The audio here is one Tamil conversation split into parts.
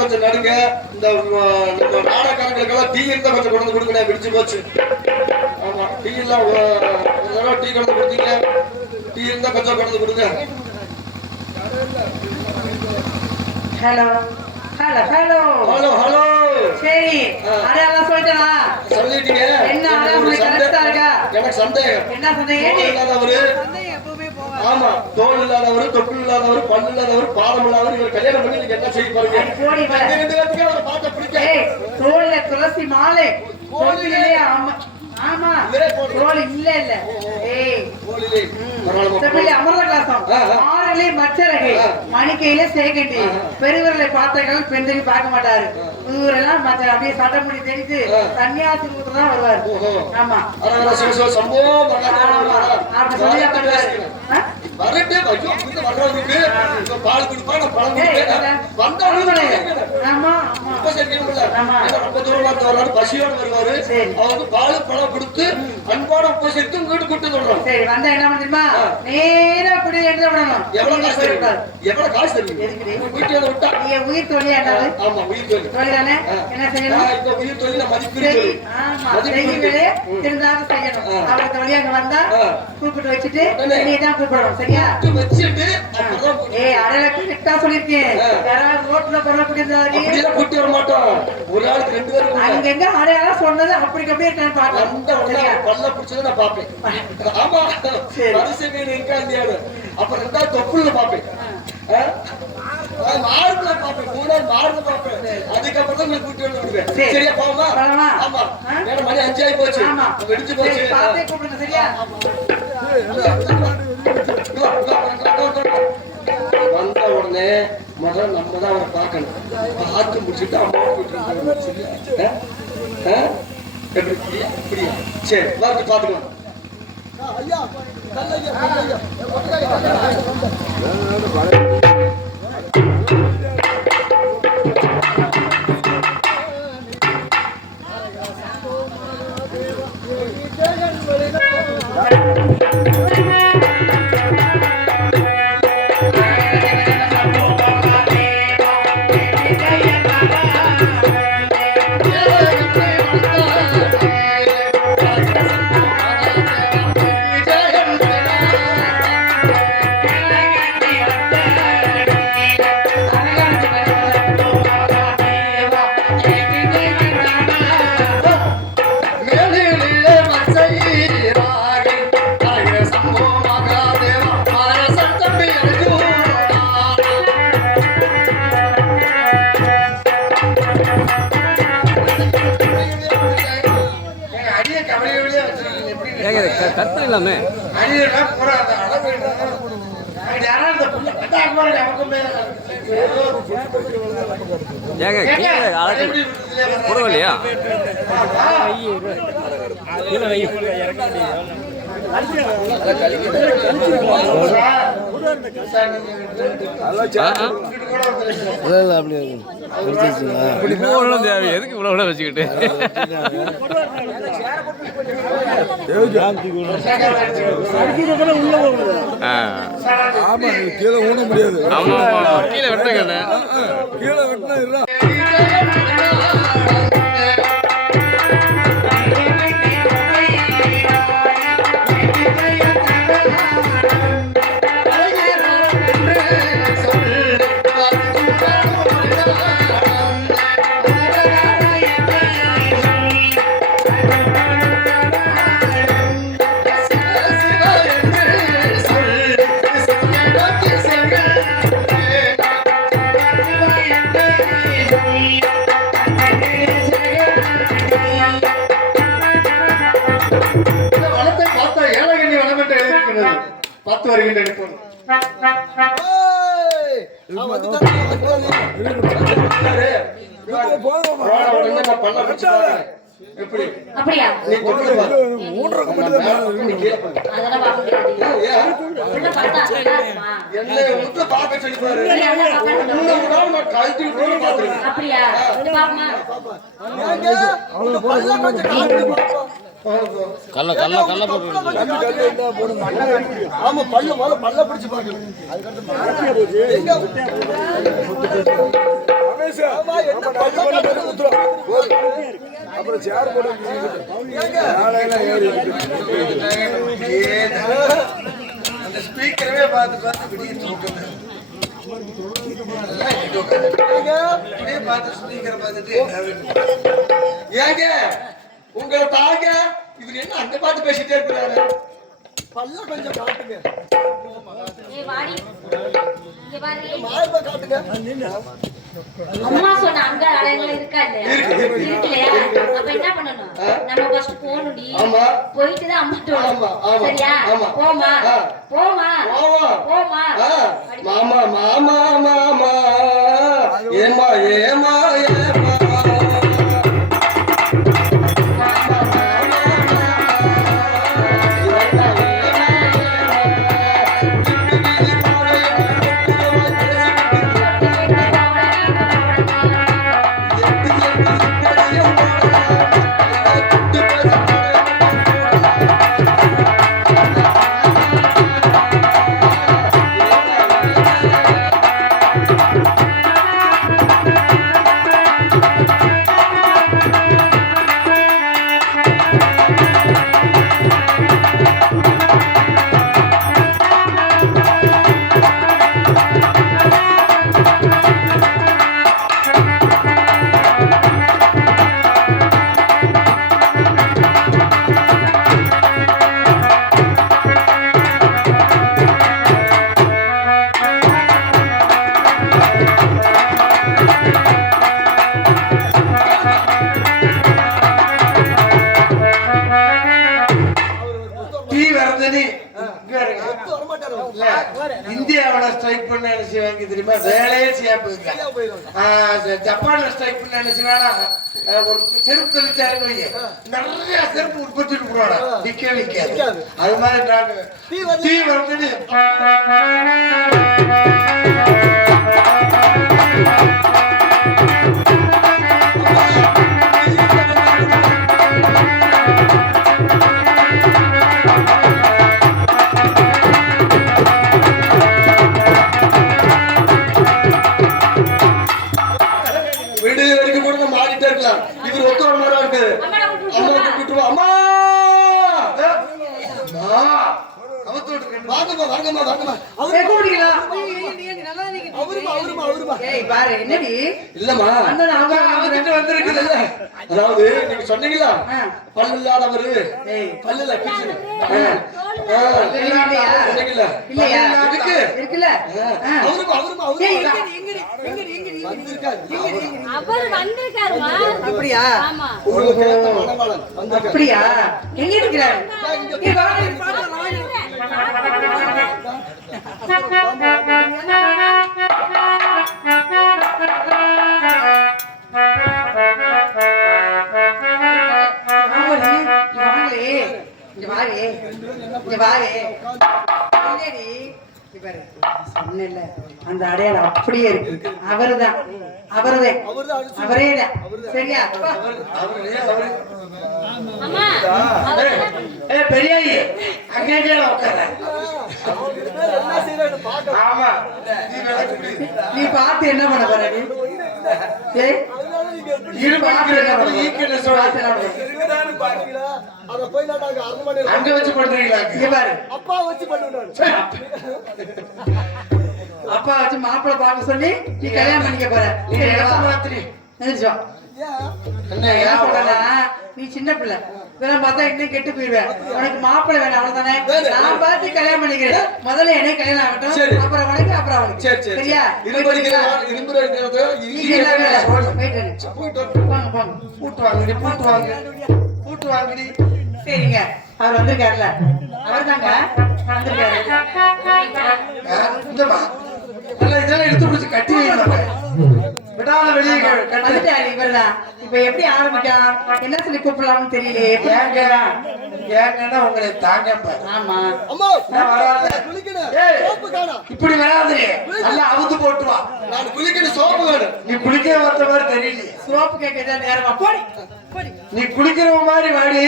கொஞ்சம் நடுங்க. இந்த நாடகங்களுக்கெல்லாம் டீ இருந்தா கொஞ்சம் கொண்டு கொடுங்க. விடிச்சு போச்சு. ஆமா, டீ எல்லாம் ஒரு தடவை டீ கொண்டு கொடுத்தீங்க. டீ இருந்தா கொஞ்சம் கொண்டு கொடுங்க. Hello hello hello hello hello. சரி, அடையாளம் சொல்லிட்டா? சொல்லிட்டீங்க. என்ன அடையாளம் கரெக்டா இருக்கா? எனக்கு சந்தேகம். என்ன சந்தேகம்? இல்லாதவரு, ஆமா, தோல் இல்லாதவரு, தொப்புள் இல்லாதவரு, பல்லு இல்லாதவரு, பாதம் இல்லாதவரு, இவர் கல்யாணம் பண்ணி நீங்க என்ன செய்ய பாருங்க. தோல்ல துளசி மாலை, ஆமா, தோல் இல்ல இல்ல. அமர்தகாசம், ஆறுகளை மச்சரகை, மணிக்கையில சேகண்டி, பெருவர்களை பார்த்தவர்கள் பெண்கள் பார்க்க மாட்டாரு. இவரெல்லாம் அப்படியே சட்டை முடி தெரிஞ்சு சன்னியாசி தான் வருவாரு. ஆமா, அப்படி சொல்லி பண்ணுவாரு. பால் குடிப்பா, பழம் பசியோடு வருவாரு. அவருக்கு பால் பழம் கொடுத்து அன்பான உபசரித்து வீட்டு கூட்டு சொல்றோம். சரி, வந்தா என்ன பண்ணுமா? நேரா அப்படி எடுத்து விடணும். எவ்வளவு காசு தெரியும்? வீட்டு விட்டா உயிர் தொழில். ஆமா, உயிர் தொழில் தொழிலானே. என்ன செய்யணும்? இந்த உயிர் தொழில மதிப்பு திருந்தாம செய்யணும். அவருக்கு வழியா அங்க வந்தா கூப்பிட்டு வச்சுட்டு நீதான் கூப்பிடணும். சரியா? வச்சுட்டு அடையாளத்தை கரெக்டா சொல்லிருக்கேன். யாராவது ரோட்ல பொருளை பிடிந்தாரு கூட்டி வர மாட்டோம். ஒரு ஆளுக்கு 2 பேரும் அங்கங்க அடையாளம் சொன்னது அப்படி அப்படியே நான் பாப்பேன். பல்ல பிடிச்சத நான் பாப்பேன். ஆமா, மனுஷன் இருக்கா இல்லையாரு. அப்ப 2வது தொப்புள்ள பாப்பேன், மாறுல பாப்பேன், 3வது மாறுல பாப்பேன். அதுக்கப்புறம் தான் கூட்டி வந்து விடுவேன். சரியா? போமா? ஆமா, நேரம் மணி 5 ஆகி போச்சு. வெடிச்சு போச்சு. பாத்தே கூப்பிடுங்க. சரியா? வந்த உடனே முதல்ல நம்ம தான் அவரை பார்க்கணும். பார்த்து முடிச்சுட்டு அம்மா எப்படியா? சரி, வந்து பாத்துக்கலாம். கத்து இல்லாமே ஏங்க கீழே போடவில்லையா? எதுக்கு இவ்வளவு வச்சுக்கிட்டு கீழே ஊன முடியாது. ஆமா, கீழே வெட்டுங்க. கீழே வெட்டினா பார்த்து வருகின்ற அப்படியா? கல்ல கல்ல கல்ல போட்டு ஆமா பல்ல பிடிச்சு பாக்கணும். அப்புறம் சேர் போட்டு அந்த ஸ்பீக்கரவே பார்த்து விடிய தூக்குது. ஏங்க உங்களை தாங்க இவர் என்ன அந்த பாட்டு பேசிட்டே இருக்கிறாரு. பல்ல கொஞ்சம் காட்டுங்க. அம்மா சொன்ன அங்க அழகுல இருக்கா இல்லையா? இருக்குலையா? அப்ப என்ன பண்ணணும்? நம்ம ஃபர்ஸ்ட் போணும்டி. போயிட்டு தான் அம்மாட்ட வரணும். சரியா? போமா போமா போமா. மாமா மாமா மாமா ஏமா ஏமா ஏமா இந்தியாவில ஸ்ட்ரைக் பண்ண நினைச்சு வாங்கி தெரியுமா? வேலையே செய்ய போயிருக்க. ஜப்பான்ல ஸ்ட்ரைக் பண்ண நினைச்சு வேணா ஒரு செருப்பு தொழிற்சாலை நிறைய செருப்பு உற்பத்தி போடுவாங்க. விற்காது. அது மாதிரி நாங்க தீ வந்து இவர் ஒத்து ஒரு நேரம் இருக்கு. அம்மா கூப்பிட்டு அம்மா வாங்கம்மா வாங்கம்மா வாங்கம்மா. இல்லம்மா வந்திருக்குது. அதாவது நீங்க சொன்னீங்களா பல்லு இல்லாதவரு பல்லுல அப்படியா? அப்படியா? எங்க இருக்கிறார்? அந்த அடையாளம் அப்படியே இருக்கு. அவருதான் அவரேதான். சரியா? பெரியாயி அங்கே உட்கார. ஆமா நீ பார்த்து என்ன பண்ண போற? அங்க வச்சு பண்றீங்களா? அப்பா வச்சு அப்பா வச்சு மாப்பிள்ளை பார்க்க சொல்லி நீ கல்யாணம் பண்ணிக்க போற. நீ சின்ன பிள்ளை இதெல்லாம் பார்த்தா இன்னும் கெட்டு போயிருவேன். உனக்கு மாப்பிள்ளை வேணும் அவ்வளவுதானே. நான் பார்த்து கல்யாணம் பண்ணிக்கிறேன். முதல்ல எனக்கு கல்யாணம் ஆகட்டும், அப்புறம் உனக்கு, அப்புறம் அவனுக்கு. சரியா? பூட்டு வாங்கடி. சரிங்க, அவர் வந்திருக்காருல்ல, அவர் தாங்க வந்திருக்காரு. இதெல்லாம் எடுத்து பிடிச்சி கட்டி விடாத வெளியே கட்டிட்டாரு. இவர்தான் இப்ப எப்படி ஆரம்பிக்கலாம், என்ன சொல்லி கூப்பிடலாம்னு தெரியலையே. ஏங்கன்னா உங்களை தாங்க. ஆமா இப்படி வராது, நல்லா அவுத்து போட்டுவா. நான் குளிக்கணும், சோப்பு வேணும். நீ குளிக்க வந்த மாதிரி தெரியல. சோப்பு கேட்க நேரமா போடி. நீ குளிக்கிற மாதிரி வாடி.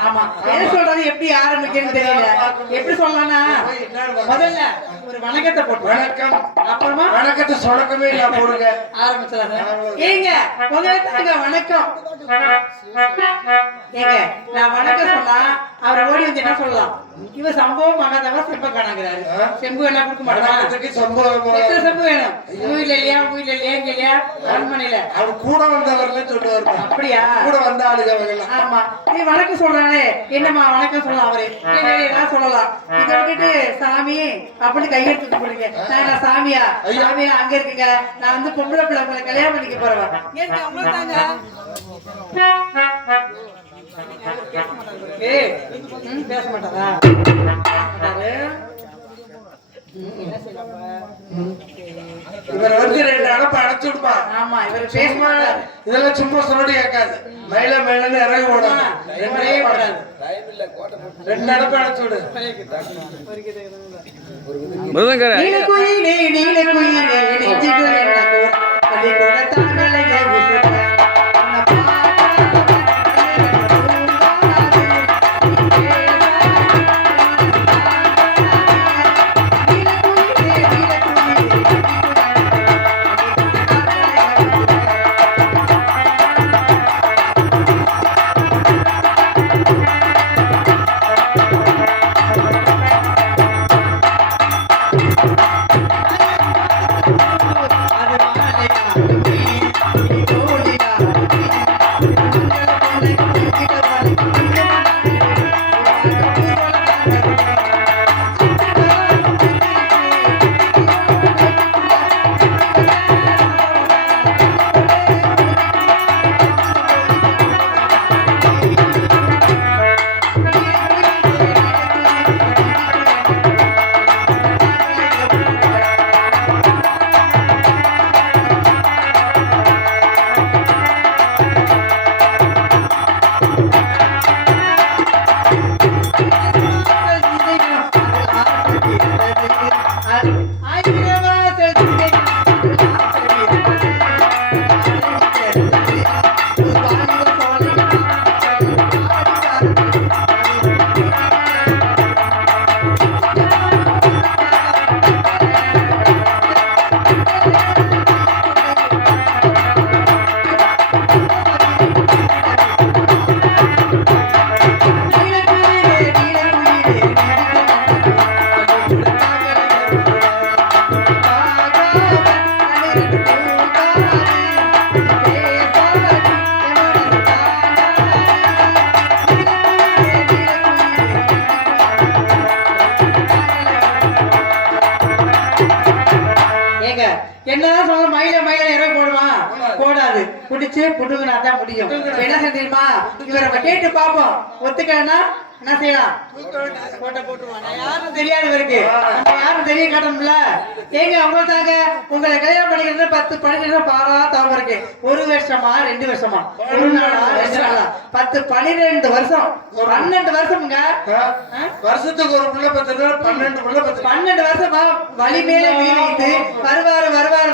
ஆமா எது சொல்றது எப்படி ஆரம்பிக்கிறதுன்னு தெரியல. எப்படி சொல்லலாம்னா முதல்ல ஒரு வணக்கத்தை போட்டு வணக்கம், அப்புறமா வணக்கத்தை சொடக்கமே இல்ல போடுங்க. ஆரம்பிச்சலாங்க. ஏங்க முதல்ல வணக்கம். ஏங்க நான் வணக்கம் சொன்னா அவரை ஓடி வந்து என்ன சொல்லலாம்? இவ சம்பவம் மகாதேவா செம்ப காணாங்கிறாரு. செம்பு எல்லாம் கொடுக்க மாட்டாங்க. வணக்கத்துக்கு சம்பவம் எத்தனை செம்பு வேணும்? ஊர்ல இல்லையா இங்க இல்லையா அரண்மனையில அவர் கூட வந்தவர்ல சொல்லுவாரு. அப்படியா? கூட வந்த ஆளுங்க அவங்க. ஆமா நீ வணக்கம் சொல்றானே என்னம்மா வணக்கம் சொல்லலாம் அவரு ஏதாவது சொல்லலாம். இதை விட்டுட்டு சாமி அப்படின்னு கையெடுத்து போடுங்க. நான் சாமியா சாமியா அங்க இருக்குங்க. நான் வந்து பொம்பளை பிள்ளை உங்களை கல்யாணம் பண்ணிக்க போறவன். ஏங்க உங்களுக்கு தாங்க பேச மாட்டாரா? இவர் வந்து 2 அடப்ப அடைச்சு விடுப்பா. ஆமா இவர் பேச மாட்டாரு. இதெல்லாம் சும்மா சொல்லி கேட்காது. மேல மேலன்னு இறங்க போடாது. 2 அடப்ப அடைச்சு விடு. மிருதங்கர நீலக்குயிலே நீலக்குயிலே நெஞ்சுக்குள் என்ன கோர் அடி கொடத்தாங்களையே உசுர என்னதான் சொல்ல மயில மயில இறங்க போடுவான் போடாது பிடிச்சு புடுங்கினா தான் முடியும். என்ன தெரியுமா இவரை கேட்டு பாப்போம். ஒத்துக்கலன்னா என்ன செய்யலாம்? போட்ட போட்டுருவான். யாரும் தெரியாது இவருக்கு. யாரும் தெரிய காட்டணும்ல. ஏங்க அவங்க தாங்க உங்களை கல்யாணம் பண்ணிக்கிறது 10 12 பாரா தவறு இருக்கு. 1 வருஷமா 2 வருஷமா 1 நாளா 2 நாளா 10 12 வருஷம் 12 வருஷம்ங்க. வருஷத்துக்கு ஒரு புள்ள 12 புள்ள 12 வருஷமா வழி மேல வீட்டு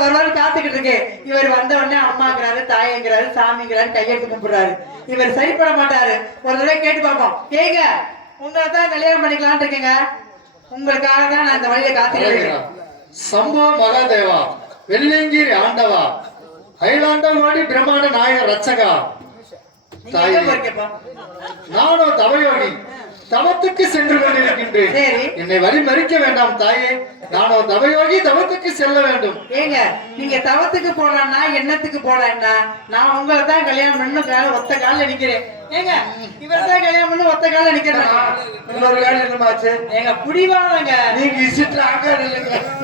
வருவாரு காத்துக்கிட்டு இருக்கு. இவர் வந்த உடனே அம்மாங்கிறாரு தாயங்கிறாரு சாமிங்கிறாரு கையெடுத்து கும்பிடுறாரு. இவர் சரிப்பட மாட்டாரு. ஒரு தடவை கேட்டு பார்ப்போம். ஏங்க உங்களை தான் கல்யாணம் பண்ணிக்கலான் இருக்கீங்க. உங்களுக்காக தான் நான் இந்த வழியில காத்துக்கிட்டு இருக்கேன். சம்போ மகாதேவா வெள்ளிங்கிரி ஆண்டவா அயலாண்டவாடி பிரம்மாண்ட நாயக ரட்சகா தாயே நானோ தவயோகி தவத்துக்கு சென்று கொண்டிருக்கின்றேன். என்னை வழி மறிக்க வேண்டாம் தாயே. நானோ தவயோகி தவத்துக்கு செல்ல வேண்டும். ஏங்க நீங்க தவத்துக்கு போனா என்னத்துக்கு போனா நான் உங்களை தான் கல்யாணம் பண்ணு ஒத்த காலில் நிக்கிறேன். ஏங்க இவர்தான் கல்யாணம் பண்ணு ஒத்த காலில் நிக்கிறேன். எங்க புடிவாங்க நீங்க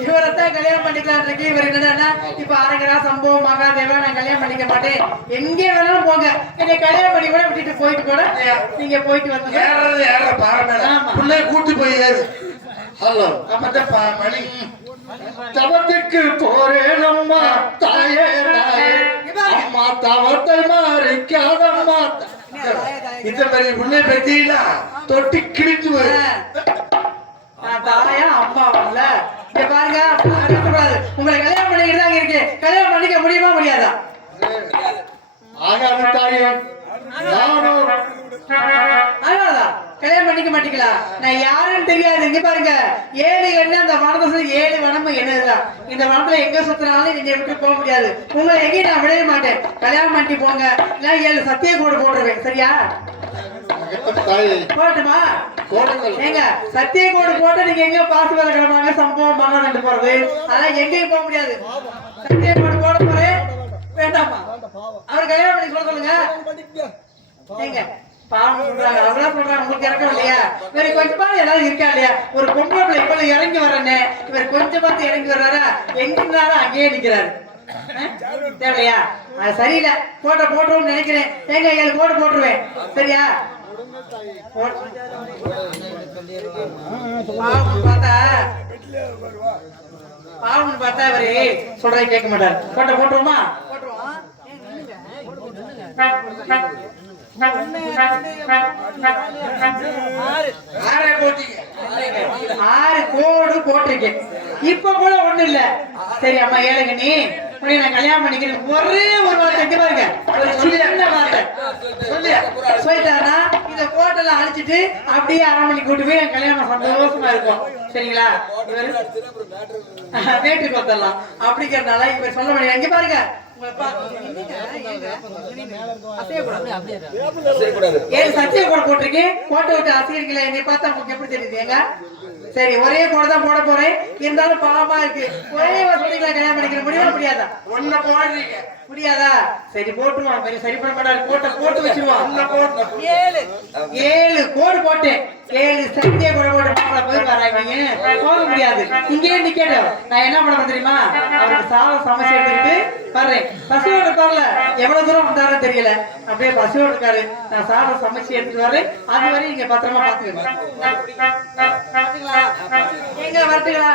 இவரைத்தான் கல்யாணம் பண்ணிக்கலாம் இருக்கு. இவர் என்னன்னா இப்ப அரங்கரா சம்பவம் மகாதேவா நான் கல்யாணம் பண்ணிக்க மாட்டேன். எங்கே வேணாலும் போங்க என்னை கல்யாணம் பண்ணி கூட விட்டுட்டு போயிட்டு கூட நீங்க போயிட்டு வந்து கூட்டு போய் ஹலோ மணி தவத்துக்கு போறேன் அம்மா தாயே தாயே அம்மா தவத்தை மாறிக்காதம்மா. இந்த மாதிரி உன்னை பத்தினா தொட்டி கிழிஞ்சு தாயா அம்மா வரல. இங்க பாருங்க உங்களை கல்யாணம் பண்ணிக்கிட்டு தான் இருக்கு. கல்யாணம் பண்ணிக்க முடியுமா முடியாதா? ஆகாது தாயே. நானும் பண்ணிக்க மாட்டீங்களா? நான் யாருன்னு தெரியாது. இங்க பாருங்க, 7 என்ன அந்த வனத்துல 7 வனமும் என்னதுதான். இந்த வனத்துல எங்க சுத்தினாலும் நீங்க விட்டு போக முடியாது. உங்களை எங்கேயும் நான் விடவே மாட்டேன். கல்யாணம் பண்ணி போங்க, இல்ல 7 சத்திய கோடு போட்டுருவேன். சரியா? போட்டுமா? ஏங்க சத்திய கோடு போட்டு நீங்க எங்க பாசு வேலை கிளம்பாங்க, சம்பவம் பண்ண போறது, அதெல்லாம் எங்கேயும் போக முடியாது. சத்திய கோடு போட போறேன் வேண்டாமா? அவர் கல்யாணம் பண்ணி சொல்லுங்க. ஏங்க பாவம் சொல்றாங்க, அவ்வளவு சொல்றாங்க, உங்களுக்கு இறக்கம் இல்லையா? வேற கொஞ்சமா ஏதாவது இருக்கா இல்லையா? ஒரு பொம்பளை பிள்ளை இப்ப இறங்கி வர்றேன்னு இவர் கொஞ்சமாத்து இறங்கி வர்றாரா? எங்கிருந்தாலும் அங்கேயே நிக்கிறாரு. தேவையா? அது சரியில்லை. போட்டுருவோம்னு நினைக்கிறேன். ஏங்க 7 கோடு போட்டுருவேன். சரியா? பாவம்னு பார்த்தா இவரு சொல்றதை கேட்க மாட்டாரு. போட்டுருவோமா? ஆறு கோடு போட்டிருக்கேன். இப்ப கூட ஒண்ணு இல்ல. சரி அம்மா ஏழுங்க, நீ நான் கல்யாணம் பண்ணிக்கிறேன். ஒரே ஒரு வார்த்தை பாருங்க, ஒரு சின்ன வார்த்தை சொல்லிட்டாருன்னா இந்த கோட்டெல்லாம் அழிச்சிட்டு அப்படியே அரண்மனை கூட்டு போய் என் கல்யாணம் சந்தோஷமா இருக்கும். சரிங்களா? மேட்டுக்கு வந்துடலாம். அப்படிங்கிறதுனால இப்ப சொல்ல முடியாது. எங்க பாருங்க, சத்திய கோடு போட்டிருக்கேன். கோட்டை விட்டு அசைக்கிறீங்களா? என்னை பார்த்தா உங்களுக்கு எப்படி தெரியுது? ஏங்க சரி, ஒரே கோடு தான் போட போறேன். இருந்தாலும் பாவமா இருக்கு. ஒரே வருஷத்துக்குள்ள கல்யாணம் பண்ணிக்கிற முடியுமா முடியாதா? ஒண்ணு போடுறீங்க முடியாதா? சரி போட்டுருவான். சரி பண்ண மாட்டாரு. போட்டு வச்சிருவான். 7 கோடு போட்டேன். 7 சத்திய கோடு போட்டு மாப்பிள்ள போய் வராங்க. போக முடியாது. இங்கேயே நிக்கட்டும். நான் என்ன பண்ண தெரியுமா? அவருக்கு சாதம் சமைச்சு எடுத்துக்கிட்டு வர்றேன். பசியோடு இருக்காருல, எவ்வளவு தூரம் வந்தாருன்னு தெரியல. அப்படியே பசியோடு இருக்காரு. நான் சாதம் சமைச்சு எடுத்துட்டு வர்றேன். அது வரை இங்க பத்திரமா பாத்துக்கங்க. எங்க வரட்டுங்களா?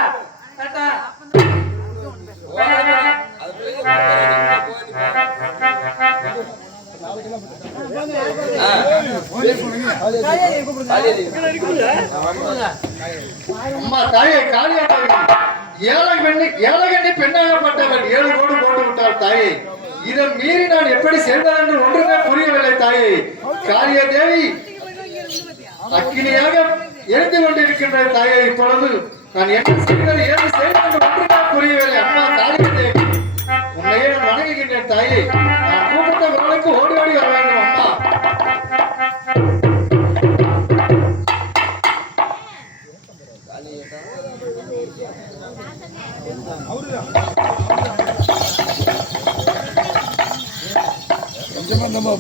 அம்மா தாயே காளியாட்டவன் ஏழகண்ணி பெண்ணாகப்பட்டவன் 7 கோடு போட்டு விட்டாள் தாயே. இதை மீறி நான் எப்படி செய்தேன் என்று ஒன்றுமே புரியவில்லை தாயே. காளிய தேவி அக்கினியாக எரிந்து கொண்டிருக்கின்ற தாயே. இப்பொழுது நான் என்ன செய்வது, ஏது செய்வது என்று ஒன்றுமே புரியவில்லை. அம்மா காளிய தேவி, உன்னையே நான் வணங்குகின்றேன் தாயே. நான் கூப்பிட்ட வேலைக்கு ஓடி ஓடி வர வேண்டும் அம்மா. கொஞ்சமா